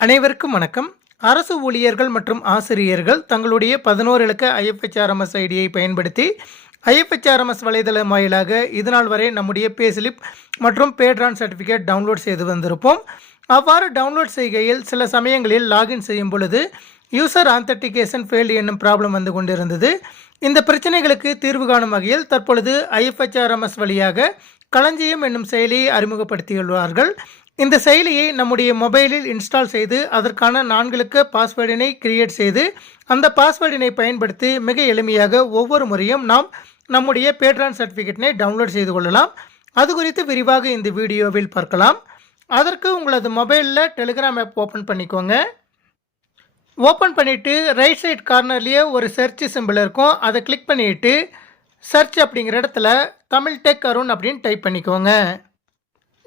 அனைவருக்கும் வணக்கம். அரசு ஊழியர்கள் மற்றும் ஆசிரியர்கள் தங்களுடைய பதினோரு இலக்க ஐஎஃப்ஹெச்ஆர்எம்எஸ் ஐடியை பயன்படுத்தி ஐஎஃப்ஹெச்ஆர்எம்எஸ் வலைதளம் வாயிலாக இதுநாள் வரை நம்முடைய பேஸ்லிப் மற்றும் பேட்ரான் சர்டிஃபிகேட் டவுன்லோட் செய்து வந்திருப்போம். அவ்வாறு டவுன்லோட் செய்கையில் சில சமயங்களில் லாகின் செய்யும் பொழுது யூசர் ஆந்தட்டிகேஷன் ஃபெயில்டு என்னும் ப்ராப்ளம் வந்து கொண்டிருந்தது. இந்த பிரச்சனைகளுக்கு தீர்வு காணும் வகையில் தற்பொழுது ஐஎஃப்ஹெச்ஆர்எம்எஸ் வழியாக களஞ்சியம் என்னும் செயலியை அறிமுகப்படுத்தியுள்ளார்கள். இந்த செயலியை நம்முடைய மொபைலில் இன்ஸ்டால் செய்து அதற்கான நான்களுக்கு பாஸ்வேர்டினை கிரியேட் செய்து அந்த பாஸ்வேர்டினை பயன்படுத்தி மிக எளிமையாக ஒவ்வொரு முறையும் நாம் நம்முடைய பேட்ரான் சர்டிஃபிகேட்டினை டவுன்லோட் செய்து கொள்ளலாம். அது குறித்து விரிவாக இந்த வீடியோவில் பார்க்கலாம். அதற்கு உங்களது மொபைலில் டெலிகிராம் ஆப் ஓப்பன் பண்ணிக்கோங்க. ஓப்பன் பண்ணிவிட்டு ரைட் சைட் கார்னர்லேயே ஒரு சர்ச் சிம்பிள் இருக்கும். அதை கிளிக் பண்ணிவிட்டு சர்ச் அப்படிங்கிற இடத்துல தமிழ் டெக் அருண் அப்படின்னு டைப் பண்ணிக்கோங்க.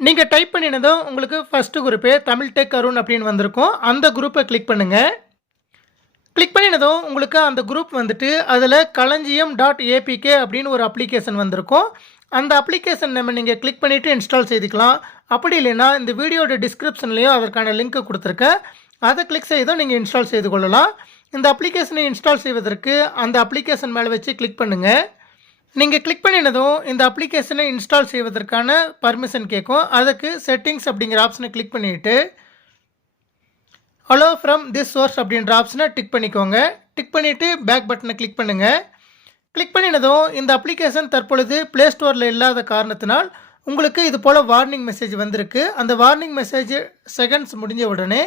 நீங்கள் டைப் பண்ணினதும் உங்களுக்கு ஃபஸ்ட்டு குரூப்பே தமிழ் டெக் அருண் அப்படின்னு வந்திருக்கும். அந்த குரூப்பை கிளிக் பண்ணுங்கள் கிளிக் பண்ணினதும் உங்களுக்கு அந்த குரூப் வந்துட்டு அதில் களஞ்சியம் டாட் ஏபிகே அப்படின்னு ஒரு அப்ளிகேஷன் வந்திருக்கும். அந்த அப்ளிகேஷன் நம்ம நீங்கள் கிளிக் பண்ணிவிட்டு இன்ஸ்டால் செய்துக்கலாம். அப்படி இல்லைன்னா இந்த வீடியோட டிஸ்கிரிப்ஷன்லேயும் அதற்கான லிங்க்கு கொடுத்துருக்கேன் அதை கிளிக் செய்தும் நீங்கள் இன்ஸ்டால் செய்து கொள்ளலாம். இந்த அப்ளிகேஷனை இன்ஸ்டால் செய்வதற்கு அந்த அப்ளிகேஷன் மேலே வச்சு கிளிக் பண்ணுங்கள் நீங்கள் கிளிக் பண்ணினதும் இந்த அப்ளிகேஷனை இன்ஸ்டால் செய்வதற்கான பர்மிஷன் கேட்கும். அதுக்கு செட்டிங்ஸ் அப்படிங்கிற ஆப்ஷனை கிளிக் பண்ணிவிட்டு அலோ ஃப்ரம் திஸ் சோர்ஸ் அப்படின்ற ஆப்ஷனை டிக் பண்ணிக்கோங்க. டிக் பண்ணிவிட்டு பேக் பட்டனை கிளிக் பண்ணுங்கள் கிளிக் பண்ணினதும் இந்த அப்ளிகேஷன் தற்பொழுது ப்ளே ஸ்டோரில் இல்லாத காரணத்தினால் உங்களுக்கு இது போல் வார்னிங் மெசேஜ் வந்திருக்கு. அந்த வார்னிங் மெசேஜ் செகண்ட்ஸ் முடிஞ்ச உடனே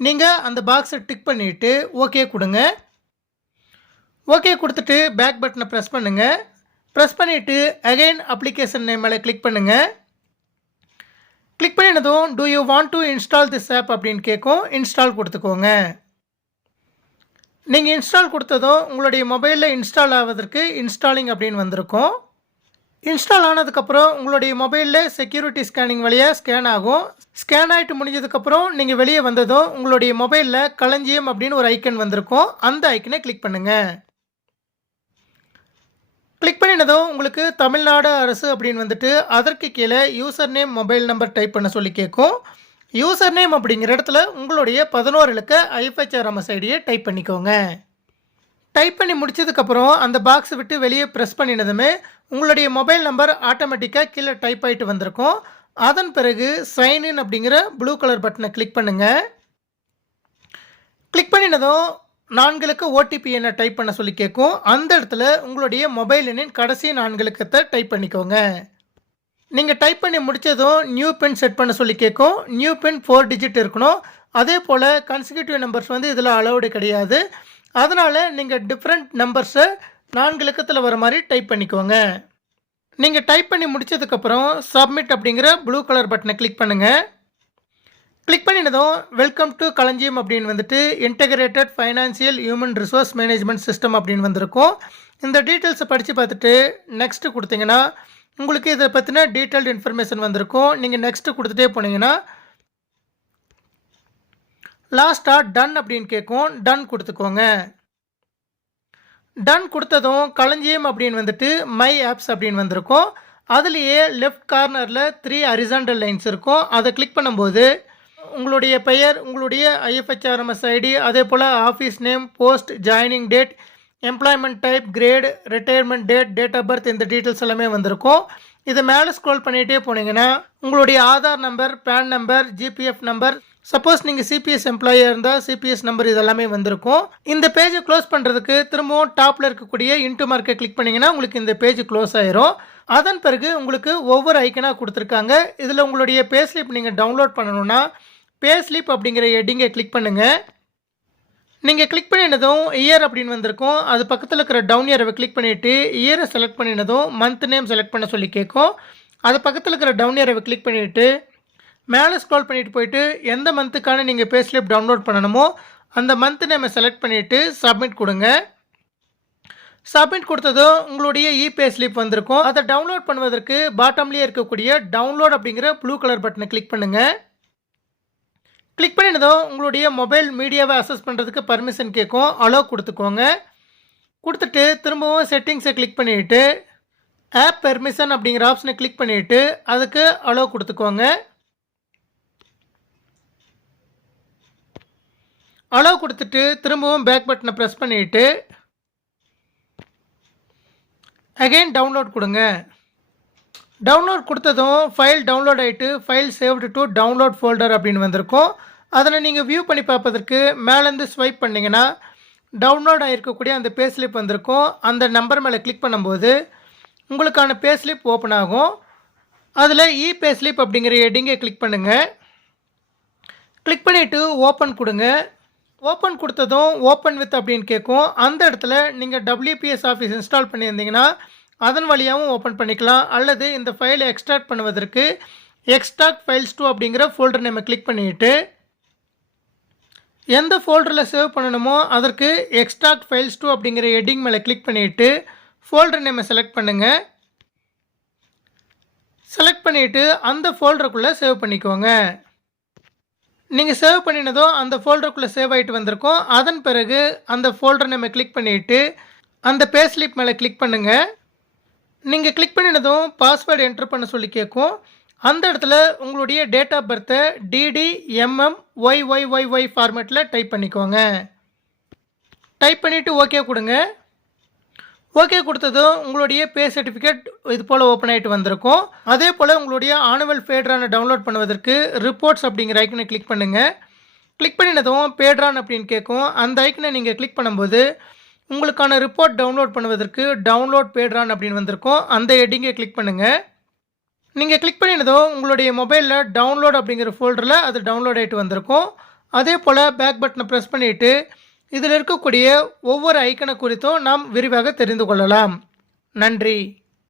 நீங்கள் அந்த பாக்ஸை டிக் பண்ணிவிட்டு ஓகே கொடுங்க. ஓகே கொடுத்துட்டு பேக் பட்டனை ப்ரெஸ் பண்ணுங்கள் ப்ரெஸ் பண்ணிவிட்டு அகைன் அப்ளிகேஷன் நேம் மேலே கிளிக் பண்ணுங்கள் click பண்ணினதும் do you want to install this app அப்படின்னு கேட்கும். இன்ஸ்டால் கொடுத்துக்கோங்க. நீங்கள் இன்ஸ்டால் கொடுத்ததும் உங்களுடைய மொபைலில் இன்ஸ்டால் ஆவதற்கு இன்ஸ்டாலிங் அப்படின்னு வந்திருக்கும். இன்ஸ்டால் ஆனதுக்கப்புறம் உங்களுடைய மொபைலில் செக்யூரிட்டி ஸ்கேனிங் வழியாக ஸ்கேன் ஆகும். ஸ்கேன் ஆகிட்டு முடிஞ்சதுக்கப்புறம் நீங்கள் வெளியே வந்ததும் உங்களுடைய மொபைலில் களஞ்சியம் அப்படின்னு ஒரு ஐக்கன் வந்திருக்கும். அந்த ஐக்கனை கிளிக் பண்ணுங்கள் பண்ணினதும் உங்களுக்கு தமிழ்நாடு அரசு அப்படின்னு வந்துட்டு அதற்கு கீழே user name mobile number type பண்ண சொல்லி கேட்கும் யூசர் நேம் அப்படிங்கிற இடத்துல உங்களுடைய பதினோரு இலக்க ஐஎஃப்ஹெச்ஆர்எம்எஸ் ஐடியை டைப் பண்ணிக்கோங்க. டைப் பண்ணி முடிச்சதுக்கப்புறம் அந்த பாக்ஸ் விட்டு வெளியே ப்ரெஸ் பண்ணினதுமே உங்களுடைய மொபைல் நம்பர் ஆட்டோமேட்டிக்காக கீழே டைப் ஆகிட்டு வந்திருக்கும். அதன் பிறகு சைன் இன் அப்படிங்கிற ப்ளூ கலர் பட்டனை கிளிக் பண்ணுங்கள் கிளிக் பண்ணினதும் நான்களுக்கு ஓடிபி எண்ணை டைப் பண்ண சொல்லி கேட்கும் அந்த இடத்துல உங்களுடைய மொபைல் எண்ணின் கடைசி நான்களுக்கத்தை டைப் பண்ணிக்கோங்க. நீங்கள் டைப் பண்ணி முடித்ததும் நியூ பின் செட் பண்ண சொல்லி கேட்கும் நியூ பின் ஃபோர் டிஜிட் இருக்கணும். அதே போல் கன்சிக்யூட்டிவ் நம்பர்ஸ் வந்து இதில் அலௌடு கிடையாது. அதனால் நீங்கள் டிஃப்ரெண்ட் நம்பர்ஸை நான்கு இலக்கத்தில் வர மாதிரி டைப் பண்ணிக்கோங்க. நீங்கள் டைப் பண்ணி முடித்ததுக்கப்புறம் சப்மிட் அப்படிங்கிற ப்ளூ கலர் பட்டனை கிளிக் பண்ணுங்கள் கிளிக் பண்ணினதும் வெல்கம் டு களஞ்சியம் அப்படின்னு வந்துட்டு integrated financial human resource management system அப்படின்னு வந்திருக்கும். இந்த டீட்டெயில்ஸை படித்து பார்த்துட்டு நெக்ஸ்ட்டு கொடுத்தீங்கன்னா உங்களுக்கு இதை பற்றின டீட்டெயில்டு இன்ஃபர்மேஷன் வந்திருக்கும். நீங்கள் நெக்ஸ்ட்டு கொடுத்துட்டே போனீங்கன்னா லாஸ்ட்டாக டன் அப்படின்னு கேட்கும். டன் கொடுத்துக்கோங்க. டன் கொடுத்ததும் களஞ்சியம் அப்படின்னு வந்துட்டு மை ஆப்ஸ் அப்படின்னு வந்திருக்கும். அதுலேயே லெஃப்ட் கார்னரில் த்ரீ அரிசாண்டல் லைன்ஸ் இருக்கும். அதை கிளிக் பண்ணும்போது உங்களுடைய பெயர் உங்களுடைய ஐஎஃப்ஹெச்ஆர்எம்எஸ் ஐடி அதே போல் office name post joining date employment type grade retirement date date of birth இந்த டீட்டெயில்ஸ் எல்லாமே வந்திருக்கும். இதை மேலே ஸ்க்ரோல் பண்ணிகிட்டே போனீங்கன்னா உங்களுடைய Aadhaar number PAN number GPF number suppose நீங்கள் சிபிஎஸ் எம்ப்ளாயாக இருந்தால் சிபிஎஸ் நம்பர் இதெல்லாமே வந்திருக்கும். இந்த பேஜை க்ளோஸ் பண்ணுறதுக்கு திரும்பவும் டாப்பில் இருக்கக்கூடிய இன்ட்டு மார்க்கை கிளிக் பண்ணிங்கன்னா உங்களுக்கு இந்த பேஜ் க்ளோஸ் ஆயிரும். அதன் பிறகு உங்களுக்கு ஒவ்வொரு ஐக்கனாக கொடுத்துருக்காங்க. இதில் உங்களுடைய பேஸ்லிப் நீங்கள் டவுன்லோட் பண்ணணுன்னா பே ஸ்லிப் அப்படிங்கிற ஹெட்டிங்கை கிளிக் பண்ணுங்கள் நீங்கள் கிளிக் பண்ணினதும் இயர் அப்படின்னு வந்திருக்கும். அது பக்கத்தில் இருக்கிற டவுன் இயரை கிளிக் பண்ணிவிட்டு இயரை செலக்ட் பண்ணினதும் மந்த் நேம் செலக்ட் பண்ண சொல்லி கேட்கும். அது பக்கத்தில் இருக்கிற டவுன் இயரை கிளிக் பண்ணிவிட்டு மேலே ஸ்க்ரால் பண்ணிட்டு போயிட்டு எந்த மந்த்துக்கான நீங்கள் பே ஸ்லிப் டவுன்லோட் பண்ணணுமோ அந்த மந்த் நேமை செலக்ட் பண்ணிவிட்டு சப்மிட் கொடுங்க. சப்மிட் கொடுத்ததும் உங்களுடைய இபே ஸ்லிப் வந்திருக்கும். அதை டவுன்லோட் பண்ணுவதற்கு பாட்டம்லேயே இருக்கக்கூடிய டவுன்லோட் அப்படிங்கிற ப்ளூ கலர் பட்டனை கிளிக் பண்ணுங்கள் கிளிக் பண்ணினதும் உங்களுடைய மொபைல் மீடியாவை அசஸ் பண்ணுறதுக்கு பர்மிஷன் கேட்கும். அலோ கொடுத்துக்கோங்க. கொடுத்துட்டு திரும்பவும் செட்டிங்ஸை கிளிக் பண்ணிவிட்டு ஆப் பெர்மிஷன் அப்படிங்கிற ஆப்ஷனை கிளிக் பண்ணிவிட்டு அதுக்கு அலோ கொடுத்துக்கோங்க. அலோ கொடுத்துட்டு திரும்பவும் பேக் பட்டனை ப்ரெஸ் பண்ணிவிட்டு அகைன் டவுன்லோட் கொடுங்க. டவுன்லோட் கொடுத்ததும் ஃபைல் டவுன்லோட் ஆகிட்டு file saved to download folder அப்படின்னு வந்திருக்கும். அதில் நீங்கள் வியூ பண்ணி பார்ப்பதற்கு மேலேருந்து ஸ்வைப் பண்ணிங்கன்னா டவுன்லோட் ஆகிருக்கக்கூடிய அந்த பேஸ்லிப் வந்திருக்கும். அந்த நம்பர் மேலே கிளிக் பண்ணும்போது உங்களுக்கான பேஸ்லிப் ஓப்பன் ஆகும். அதில் இ பேஸ்லிப் அப்படிங்கிற ஹெட்டிங்கை கிளிக் பண்ணுங்கள் கிளிக் பண்ணிவிட்டு ஓப்பன் கொடுங்க. ஓப்பன் கொடுத்ததும் ஓப்பன் வித் அப்படின்னு கேட்கும். அந்த இடத்துல நீங்கள் டபிள்யூபிஎஸ் ஆஃபீஸ் இன்ஸ்டால் பண்ணியிருந்தீங்கன்னா அதன் வழியாகவும் ஓப்பன் பண்ணிக்கலாம். அல்லது இந்த ஃபைலை எக்ஸ்ட்ராக்ட் பண்ணுவதற்கு எக்ஸ்ட்ராக்ட் ஃபைல்ஸ் டூ அப்படிங்கிற ஃபோல்டர் நம்ம கிளிக் பண்ணிவிட்டு எந்த ஃபோல்டரில் சேவ் பண்ணணுமோ அதற்கு எக்ஸ்ட்ராக்ட் ஃபைல்ஸ் டூ அப்படிங்கிற ஹெட்டிங் மேலே கிளிக் பண்ணிவிட்டு ஃபோல்டர் நேமை செலக்ட் பண்ணுங்கள் செலக்ட் பண்ணிவிட்டு அந்த ஃபோல்டருக்குள்ளே சேவ் பண்ணிக்கோங்க. நீங்கள் சேவ் பண்ணினதோ அந்த ஃபோல்டருக்குள்ளே சேவ் ஆகிட்டு வந்திருக்கோம். அதன் பிறகு அந்த ஃபோல்டர் நம்ம கிளிக் பண்ணிவிட்டு அந்த பேஸ்லிப் மேலே கிளிக் பண்ணுங்கள் நீங்கள் கிளிக் பண்ணினதும் பாஸ்வேர்டு என்டர் பண்ண சொல்லி கேட்கும் அந்த இடத்துல உங்களுடைய date of பர்த்தை DD MM Y Y Y Y ஃபார்மேட்டில் டைப் பண்ணிக்கோங்க. டைப் பண்ணிவிட்டு ஓகே கொடுங்க. ஓகே கொடுத்ததும் உங்களுடைய பே சர்டிஃபிகேட் இது போல் ஓப்பன் ஆகிட்டு வந்திருக்கும். அதே போல் உங்களுடைய ஆனுவல் ஃபேட்ரானை டவுன்லோட் பண்ணுவதற்கு ரிப்போர்ட்ஸ் அப்படிங்கிற ஐக்கனை கிளிக் பண்ணுங்கள் கிளிக் பண்ணினதும் பேட்ரான் அப்படின்னு கேட்கும் அந்த ஐக்கனை நீங்கள் கிளிக் பண்ணும்போது உங்களுக்கான ரிப்போர்ட் டவுன்லோட் பண்ணுவதற்கு டவுன்லோட் பேட்ரான் அப்படின்னு வந்திருக்கும். அந்த ஹெட்டிங்கை கிளிக் பண்ணுங்கள் நீங்கள் கிளிக் பண்ணினதும் உங்களுடைய மொபைலில் டவுன்லோட் அப்படிங்கிற ஃபோல்டரில் அது டவுன்லோட் ஆகிட்டு வந்திருக்கும். அதே போல் பேக் பட்டனை ப்ரெஸ் பண்ணிவிட்டு இதில் இருக்கக்கூடிய ஒவ்வொரு ஐக்கனை குறித்தும் நாம் விரிவாக தெரிந்து கொள்ளலாம். நன்றி.